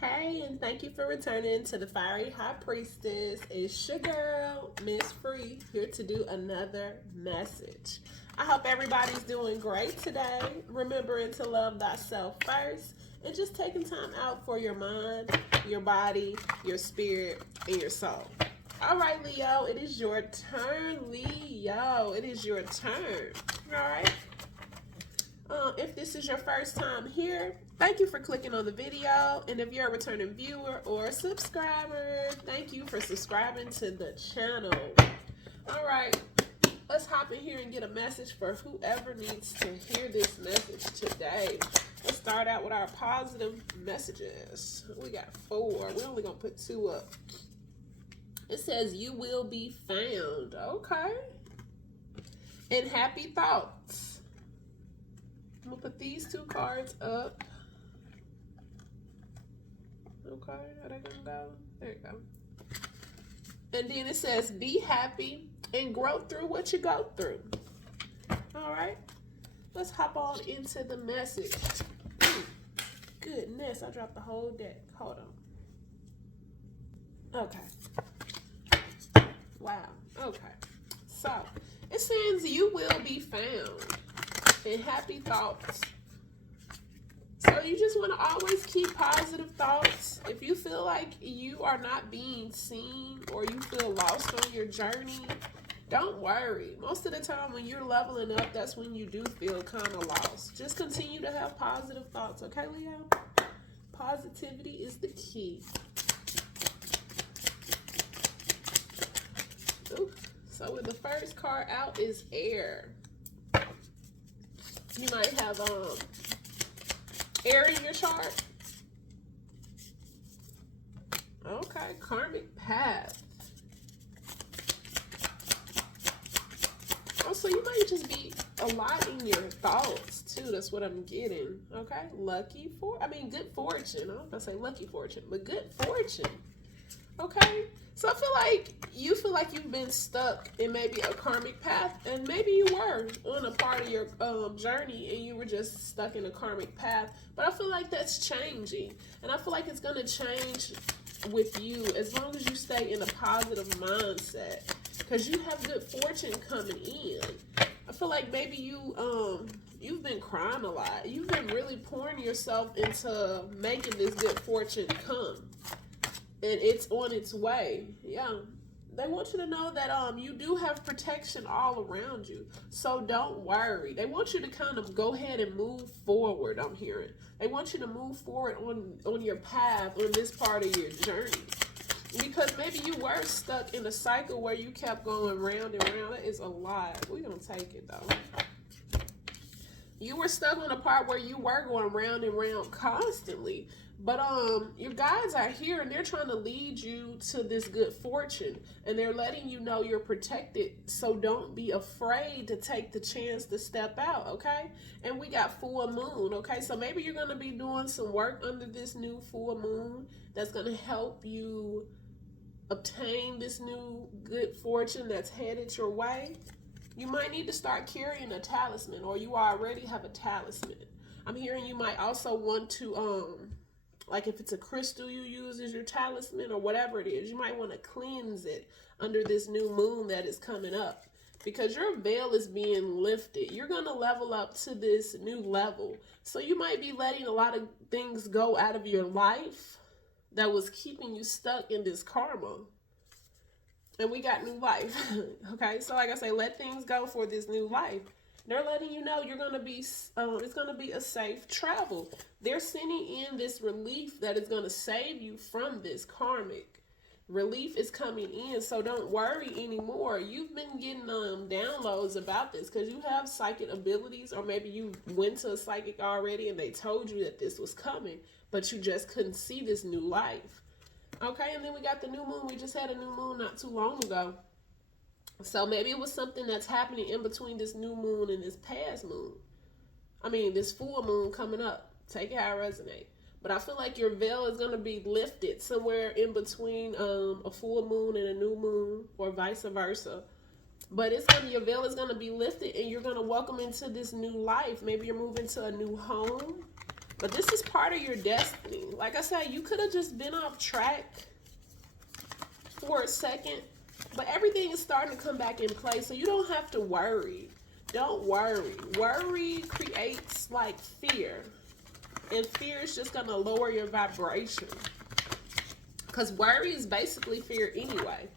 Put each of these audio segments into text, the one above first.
Hey, and thank you for returning to the Fiery High Priestess. It's your girl, Miss Free, here to do another message. I hope everybody's doing great today, remembering to love thyself first, and just taking time out for your mind, your body, your spirit, and your soul. All right, Leo, it is your turn, Leo. It is your turn. All right. If this is your first time here, thank you for clicking on the video. And if you're a returning viewer or subscriber, thank you for subscribing to the channel. All right, let's hop in here and get a message for whoever needs to hear this message today. Let's start out with our positive messages. We got 4. We're only going to put 2 up. It says, you will be found. Okay. And happy thoughts. I'm going to put these 2 cards up. Okay, are they going to go? There you go. And then it says, be happy and grow through what you go through. All right, let's hop on into the message. Goodness, I dropped the whole deck. Hold on. Okay. Wow. Okay. So, it says you will be found. And happy thoughts. So you just want to always keep positive thoughts. If you feel like you are not being seen or you feel lost on your journey, don't worry. Most of the time when you're leveling up, that's when you do feel kind of lost. Just continue to have positive thoughts, okay, Leo? Positivity is the key. Ooh. So with the first card out is air. You might have air in your chart. Okay, karmic path. Oh, so you might just be a lot in your thoughts too. That's what I'm getting. Okay, good fortune. I don't know if I say lucky fortune, but good fortune. Okay, so I feel like you feel like you've been stuck in maybe a karmic path, and maybe you were on a part of your journey and you were just stuck in a karmic path, but I feel like that's changing, and I feel like it's going to change with you as long as you stay in a positive mindset, because you have good fortune coming in. I feel like maybe you've been crying a lot. You've been really pouring yourself into making this good fortune come. And it's on its way. Yeah. They want you to know that you do have protection all around you. So don't worry. They want you to kind of go ahead and move forward, I'm hearing. They want you to move forward on your path, on this part of your journey. Because maybe you were stuck in a cycle where you kept going round and round. That is a lot. We're going to take it, though. You were stuck on a part where you were going round and round constantly. But your guides are here and they're trying to lead you to this good fortune, and they're letting you know you're protected. So don't be afraid to take the chance to step out, okay? And we got full moon, okay? So maybe you're going to be doing some work under this new full moon that's going to help you obtain this new good fortune that's headed your way. You might need to start carrying a talisman, or you already have a talisman. I'm hearing you might also want to like if it's a crystal you use as your talisman or whatever it is, you might want to cleanse it under this new moon that is coming up, because your veil is being lifted. You're going to level up to this new level. So you might be letting a lot of things go out of your life that was keeping you stuck in this karma. And we got new life. Okay, so like I say, let things go for this new life. They're letting you know you're going to be, it's going to be a safe travel. They're sending in this relief that is going to save you from this karmic. Relief is coming in, so don't worry anymore. You've been getting downloads about this because you have psychic abilities, or maybe you went to a psychic already and they told you that this was coming, but you just couldn't see this new life. Okay, and then we got the new moon. We just had a new moon not too long ago. So maybe it was something that's happening in between this new moon and this past moon. I mean, this full moon coming up. Take it how it resonates. But I feel like your veil is going to be lifted somewhere in between a full moon and a new moon, or vice versa. But your veil is going to be lifted, and you're going to welcome into this new life. Maybe you're moving to a new home. But this is part of your destiny. Like I said, you could have just been off track for a second, but everything is starting to come back in place, so you don't have to worry. Don't worry. Worry creates like fear, and fear is just going to lower your vibration, because worry is basically fear anyway.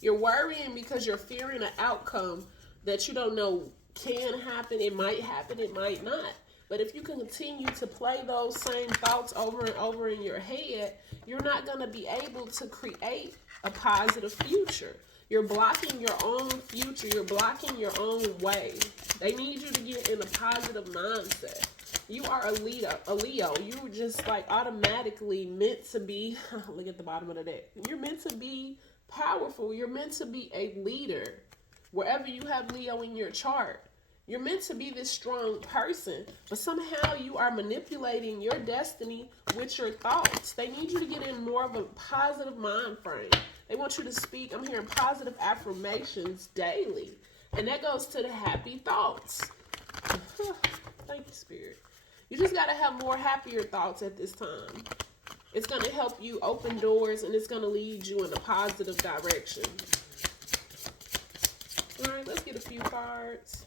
You're worrying because you're fearing an outcome that you don't know can happen. It might happen, it might not. But if you continue to play those same thoughts over and over in your head, you're not going to be able to create a positive future. You're blocking your own future. You're blocking your own way. They need you to get in a positive mindset. You are a Leo. You're just like automatically meant to be, look at the bottom of the deck. You're meant to be powerful. You're meant to be a leader. Wherever you have Leo in your chart, you're meant to be this strong person, but somehow you are manipulating your destiny with your thoughts. They need you to get in more of a positive mind frame. They want you to speak, I'm hearing positive affirmations daily. And that goes to the happy thoughts. Thank you, Spirit. You just got to have more happier thoughts at this time. It's going to help you open doors, and it's going to lead you in a positive direction. All right, let's get a few cards.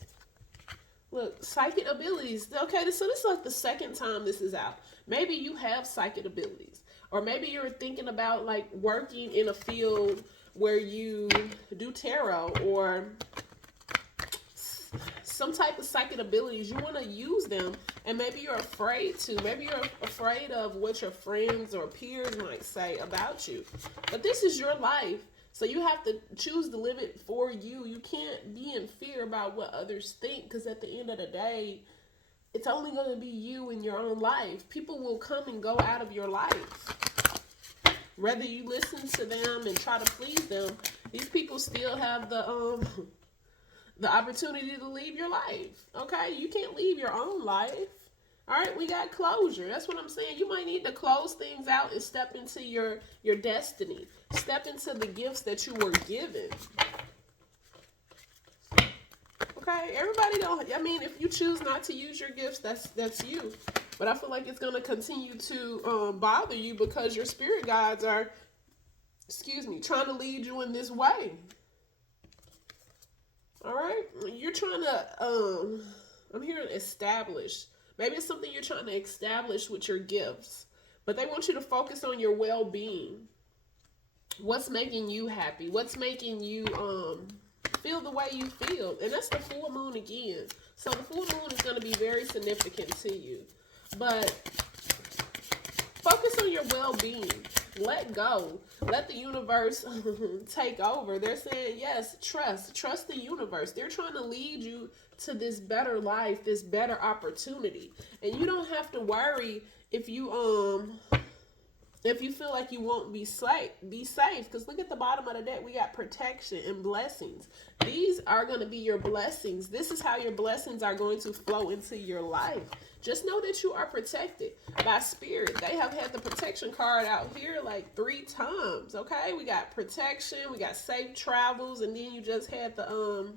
Look, psychic abilities. Okay, so this is like the second time this is out. Maybe you have psychic abilities. Or maybe you're thinking about like working in a field where you do tarot or some type of psychic abilities. You want to use them, and maybe you're afraid to. Maybe you're afraid of what your friends or peers might say about you. But this is your life. So you have to choose to live it for you. You can't be in fear about what others think, because at the end of the day, it's only going to be you in your own life. People will come and go out of your life. Whether you listen to them and try to please them, these people still have the opportunity to leave your life. Okay? You can't leave your own life. All right, we got closure. That's what I'm saying. You might need to close things out and step into your destiny. Step into the gifts that you were given. Okay, everybody don't. I mean, if you choose not to use your gifts, that's you. But I feel like it's going to continue to bother you because your spirit guides are, trying to lead you in this way. All right, you're trying to. I'm hearing establish. Maybe it's something you're trying to establish with your gifts, but they want you to focus on your well-being. What's making you happy? What's making you feel the way you feel? And that's the full moon again. So the full moon is going to be very significant to you. But focus on your well-being. Let go. Let the universe take over. They're saying, yes, trust the universe. They're trying to lead you to this better life, this better opportunity. And you don't have to worry if you feel like you won't be safe, because look at the bottom of the deck. We got protection and blessings. These are going to be your blessings. This is how your blessings are going to flow into your life. Just know that you are protected by spirit. They have had the protection card out here like 3 times. Okay, we got protection, we got safe travels, and then you just had the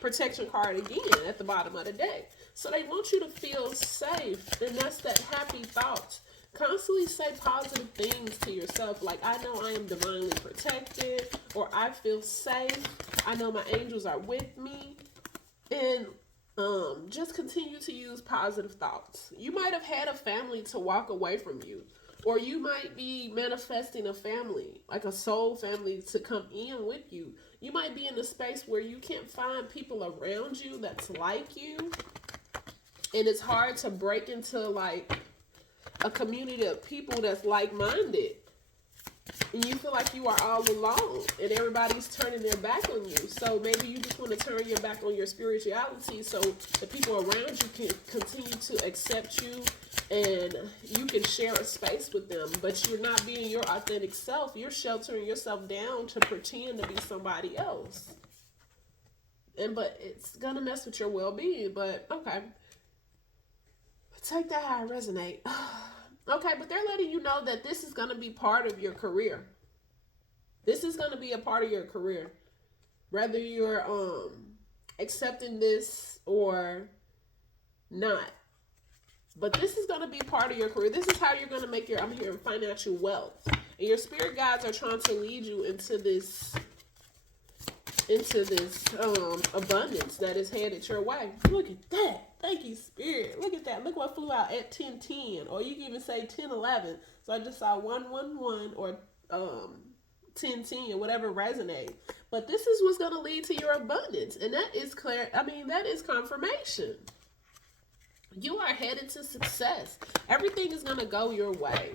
protection card again at the bottom of the deck. So they want you to feel safe, and that's that happy thought. Constantly say positive things to yourself, like, I know I am divinely protected, or I feel safe. I know my angels are with me. And just continue to use positive thoughts. You might have had a family to walk away from you, or you might be manifesting a family, like a soul family, to come in with you. You might be in a space where you can't find people around you that's like you, and it's hard to break into like a community of people that's like-minded, and you feel like you are all alone and everybody's turning their back on you. So maybe you just want to turn your back on your spirituality so the people around you can continue to accept you and you can share a space with them, but you're not being your authentic self. You're sheltering yourself down to pretend to be somebody else. But it's gonna mess with your well-being. But okay, take that how it resonate. Okay, but they're letting you know that this is going to be part of your career. This is going to be a part of your career. Whether you're accepting this or not. But this is going to be part of your career. This is how you're going to make your, I'm hearing, financial wealth. And your spirit guides are trying to lead you into this abundance that is headed your way. Look at that. Thank you, Spirit. Look at that. Look what flew out at 1010. Or you can even say 1011. So I just saw 111 or 1010, whatever resonates. But this is what's going to lead to your abundance. And that is clear. I mean, that is confirmation. You are headed to success. Everything is going to go your way.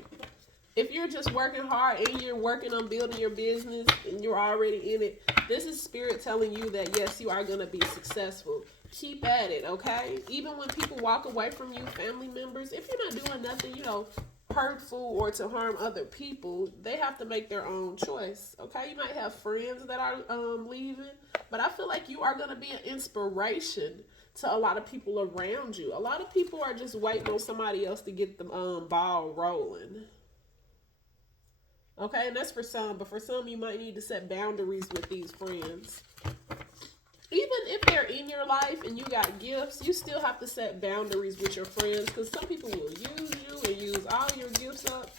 If you're just working hard and you're working on building your business and you're already in it, this is Spirit telling you that, yes, you are going to be successful. Keep at it, okay? Even when people walk away from you, family members, if you're not doing nothing, you know, hurtful or to harm other people, they have to make their own choice, okay? You might have friends that are leaving, but I feel like you are going to be an inspiration to a lot of people around you. A lot of people are just waiting on somebody else to get the ball rolling. Okay, and that's for some, but for some, you might need to set boundaries with these friends. Even if they're in your life and you got gifts, you still have to set boundaries with your friends, because some people will use you and use all your gifts up.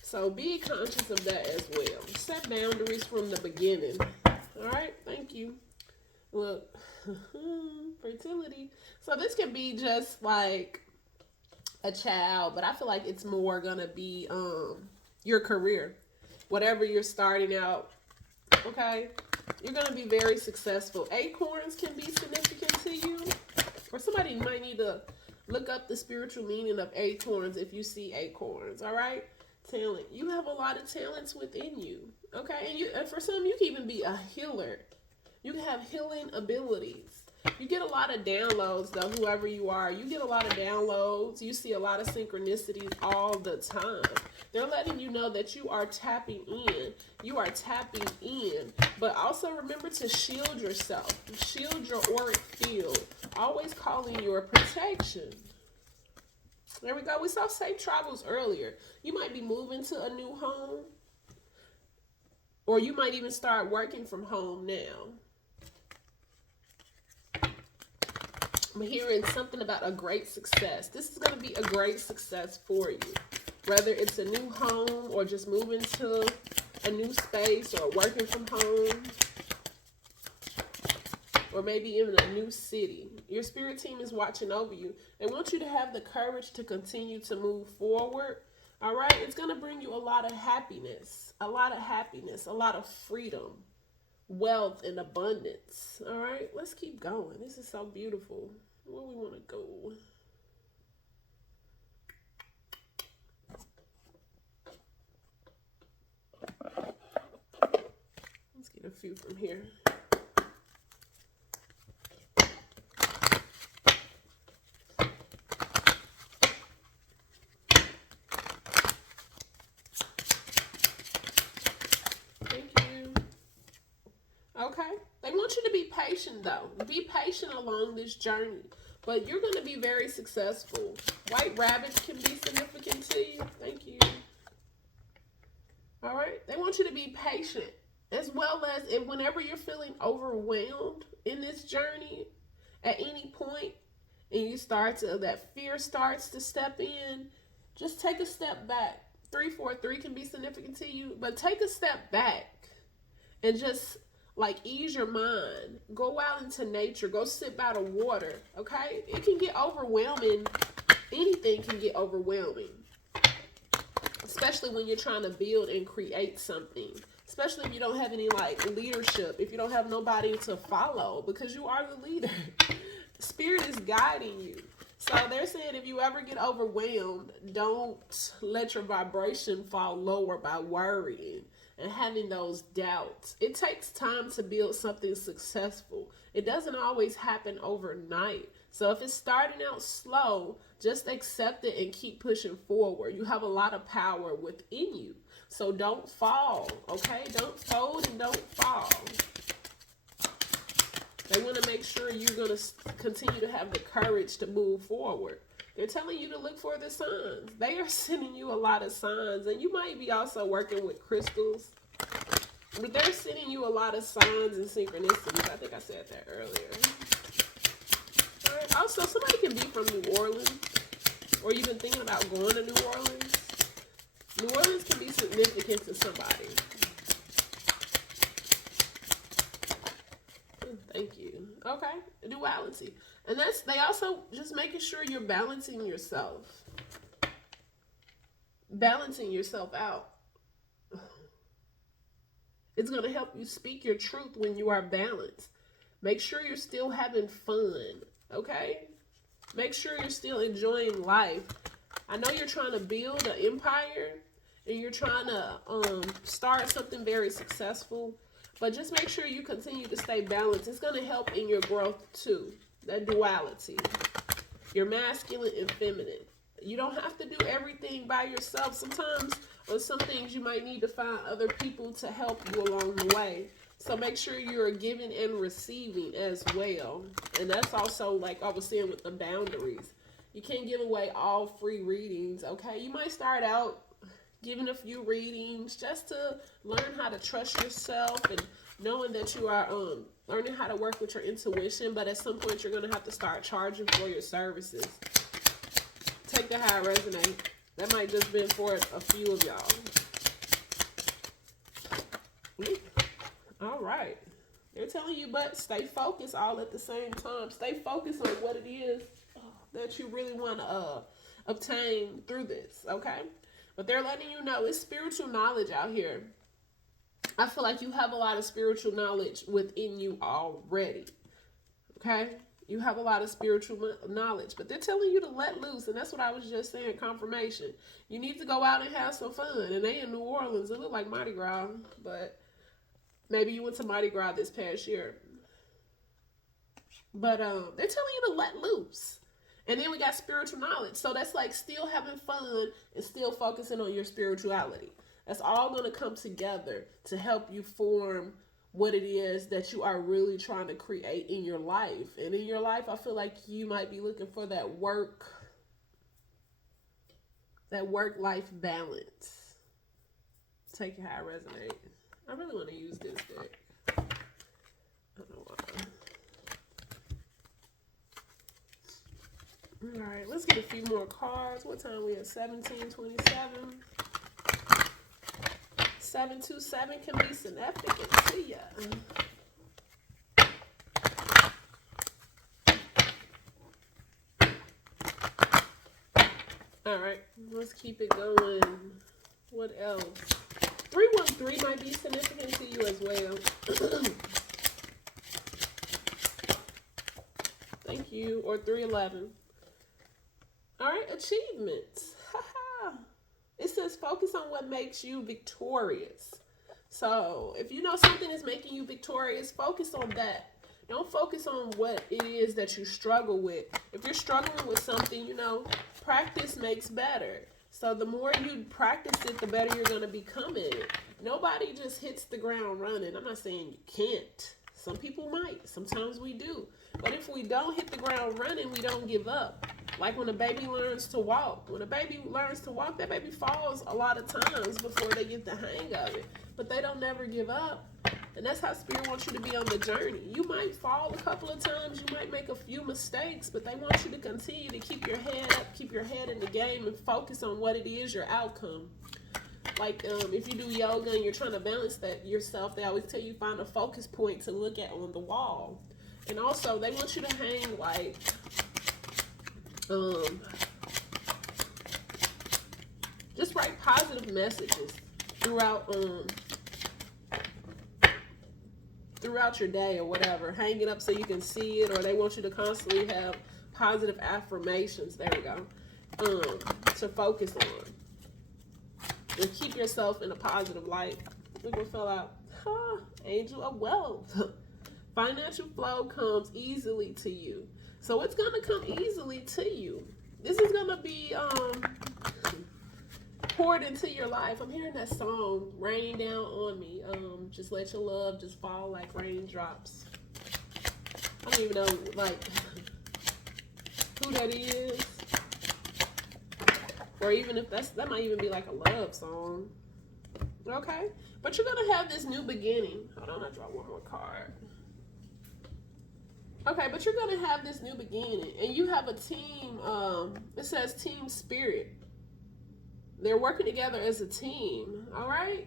So be conscious of that as well. Set boundaries from the beginning. All right, thank you. Look, fertility. So this can be just like a child, but I feel like it's more going to be your career. Whatever you're starting out, okay? You're going to be very successful. Acorns can be significant to you. Or somebody might need to look up the spiritual meaning of acorns if you see acorns, all right? Talent. You have a lot of talents within you, okay? And for some, you can even be a healer. You can have healing abilities. You get a lot of downloads, though, whoever you are. You get a lot of downloads. You see a lot of synchronicities all the time. They're letting you know that you are tapping in. You are tapping in. But also remember to shield yourself. Shield your auric field. Always calling your protection. There we go. We saw safe travels earlier. You might be moving to a new home. Or you might even start working from home now. I'm hearing something about a great success. This is going to be a great success for you. Whether it's a new home or just moving to a new space or working from home. Or maybe even a new city. Your spirit team is watching over you. They want you to have the courage to continue to move forward. All right? It's going to bring you a lot of happiness. A lot of happiness. A lot of freedom. Wealth and abundance. All right? Let's keep going. This is so beautiful. Where we want to go? Let's get a few from here. Okay? They want you to be patient, though. Be patient along this journey. But you're going to be very successful. White rabbits can be significant to you. Thank you. All right? They want you to be patient. As well as if whenever you're feeling overwhelmed in this journey, at any point, and you start to, that fear starts to step in, just take a step back. 343 can be significant to you, but take a step back and just like ease your mind. Go out into nature. Go sit by the water. Okay? It can get overwhelming. Anything can get overwhelming. Especially when you're trying to build and create something. Especially if you don't have any like leadership. If you don't have nobody to follow. Because you are the leader. Spirit is guiding you. So they're saying if you ever get overwhelmed, don't let your vibration fall lower by worrying and having those doubts. It takes time to build something successful. It doesn't always happen overnight. So if it's starting out slow, just accept it and keep pushing forward. You have a lot of power within you. So don't fall, okay? Don't fold and don't fall. They want to make sure you're going to continue to have the courage to move forward. They're telling you to look for the signs. They are sending you a lot of signs. And you might be also working with crystals. But they're sending you a lot of signs and synchronicities. I think I said that earlier. All right. Also, somebody can be from New Orleans. or you've been thinking about going to New Orleans, New Orleans can be significant to somebody. Thank you. Okay, duality. And they also just making sure you're balancing yourself. Balancing yourself out. It's going to help you speak your truth when you are balanced. Make sure you're still having fun, okay? Make sure you're still enjoying life. I know you're trying to build an empire and you're trying to start something very successful, but just make sure you continue to stay balanced. It's going to help in your growth too. That duality. You're masculine and feminine. You don't have to do everything by yourself. Sometimes on some things you might need to find other people to help you along the way. So make sure you're giving and receiving as well. And that's also, like I was saying, with the boundaries. You can't give away all free readings, okay? You might start out giving a few readings just to learn how to trust yourself and knowing that you are learning how to work with your intuition. But at some point, you're going to have to start charging for your services. Take the how it resonate. That might just been for a few of y'all. All right. They're telling you, but stay focused all at the same time. Stay focused on what it is that you really want to obtain through this, okay? But they're letting you know it's spiritual knowledge out here. I feel like you have a lot of spiritual knowledge within you already, okay? You have a lot of spiritual knowledge, but they're telling you to let loose. And that's what I was just saying, confirmation. You need to go out and have some fun. And they in New Orleans. It look like Mardi Gras, but maybe you went to Mardi Gras this past year. But they're telling you to let loose. And then we got spiritual knowledge. So that's like still having fun and still focusing on your spirituality. That's all going to come together to help you form what it is that you are really trying to create in your life. And in your life, I feel like you might be looking for that work-life balance. Take it how it resonates. I really want to use this deck. I don't know why. All right, let's get a few more cards. What time we at? 17:27. 727 can be significant to ya. All right, let's keep it going. What else? 313 might be significant to you as well. Thank you. Or 311. All right, achievements. It says focus on what makes you victorious. So if you know something is making you victorious, focus on that. Don't focus on what it is that you struggle with. If you're struggling with something, you know, practice makes better. So the more you practice it, the better you're going to become in it. Nobody just hits the ground running. I'm not saying you can't. Some people might. Sometimes we do. But if we don't hit the ground running, we don't give up. Like when a baby learns to walk. When a baby learns to walk, that baby falls a lot of times before they get the hang of it. But they don't never give up. And that's how Spirit wants you to be on the journey. You might fall a couple of times. You might make a few mistakes. But they want you to continue to keep your head up, keep your head in the game, and focus on what it is, your outcome. Like if you do yoga and you're trying to balance that yourself, they always tell you find a focus point to look at on the wall. And also, they want you to hang like... just write positive messages throughout your day or whatever. Hang it up so you can see it, or they want you to constantly have positive affirmations. There we go. To focus on and keep yourself in a positive light. We're gonna fill out Angel of Wealth. Financial flow comes easily to you. So it's going to come easily to you. This is going to be poured into your life. I'm hearing that song, Rain Down on Me. Just let your love just fall like raindrops. I don't even know, like, who that is. Or even if that might even be like a love song. Okay? But you're going to have this new beginning. Hold on, I draw one more card. Okay, but you're going to have this new beginning. And you have a team. It says team spirit. They're working together as a team. All right?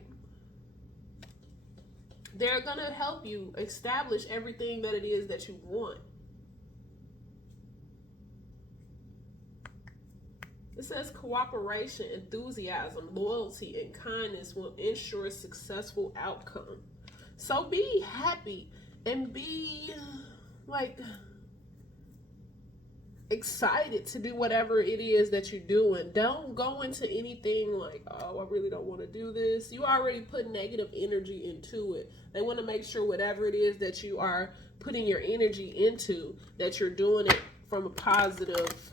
They're going to help you establish everything that it is that you want. It says cooperation, enthusiasm, loyalty, and kindness will ensure a successful outcome. So be happy and be like excited to do whatever it is that you're doing. Don't go into anything like, oh, I really don't want to do this. You already put negative energy into it. They want to make sure whatever it is that you are putting your energy into, that you're doing it from a positive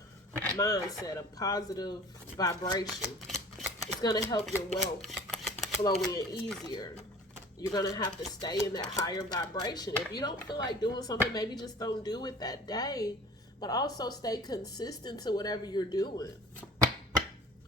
mindset, a positive vibration. It's going to help your wealth flow in easier. You're going to have to stay in that higher vibration. If you don't feel like doing something, maybe just don't do it that day. But also stay consistent to whatever you're doing.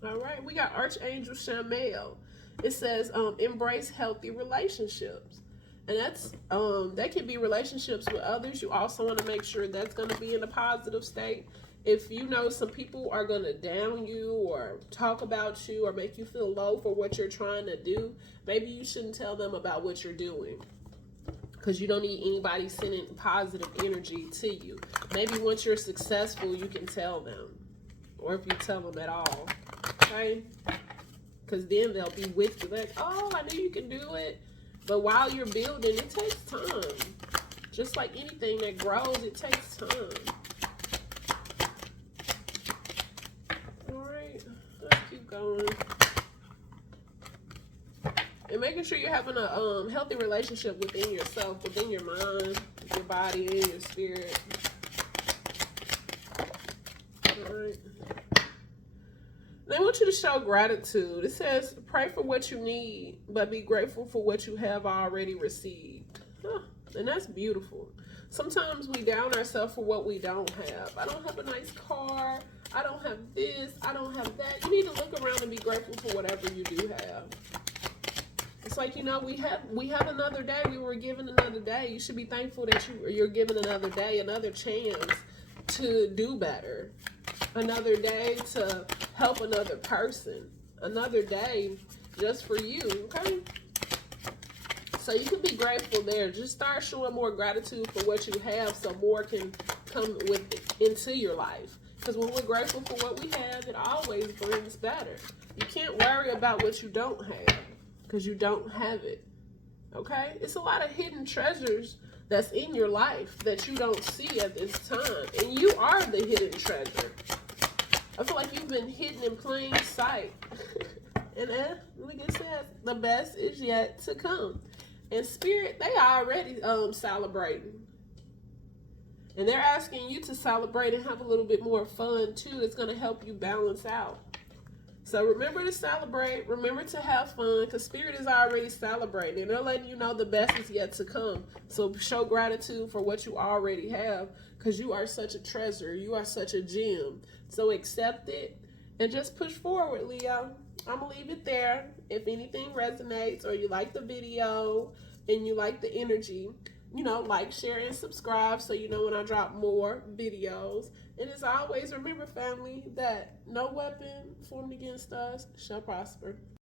All right. We got Archangel Shamael. It says embrace healthy relationships. And that's that can be relationships with others. You also want to make sure that's going to be in a positive state. If you know some people are going to down you or talk about you or make you feel low for what you're trying to do, maybe you shouldn't tell them about what you're doing, because you don't need anybody sending positive energy to you. Maybe once you're successful, you can tell them, or if you tell them at all, okay? Because then they'll be with you like, oh, I knew you can do it. But while you're building, it takes time. Just like anything that grows, it takes time. Going and making sure you're having a healthy relationship within yourself, within your mind, your body, and your spirit. All right. They want you to show gratitude. It says, pray for what you need, but be grateful for what you have already received. And that's beautiful. Sometimes we down ourselves for what we don't have. I don't have a nice car. I don't have this. I don't have that. You need to look around and be grateful for whatever you do have. It's like, you know, we have another day. We were given another day. You should be thankful that you're given another day, another chance to do better. Another day to help another person. Another day just for you, okay? So you can be grateful there. Just start showing more gratitude for what you have so more can come with it into your life. Because when we're grateful for what we have, it always brings better. You can't worry about what you don't have because you don't have it. Okay? It's a lot of hidden treasures that's in your life that you don't see at this time. And you are the hidden treasure. I feel like you've been hidden in plain sight. And like it says, the best is yet to come. And Spirit, they are already celebrating. And they're asking you to celebrate and have a little bit more fun too. It's going to help you balance out. So remember to celebrate. Remember to have fun, because Spirit is already celebrating. And they're letting you know the best is yet to come. So show gratitude for what you already have, because you are such a treasure. You are such a gem. So accept it and just push forward, Leo. I'm going to leave it there. If anything resonates or you like the video and you like the energy, you know, like, share, and subscribe so you know when I drop more videos. And as always, remember, family, that no weapon formed against us shall prosper.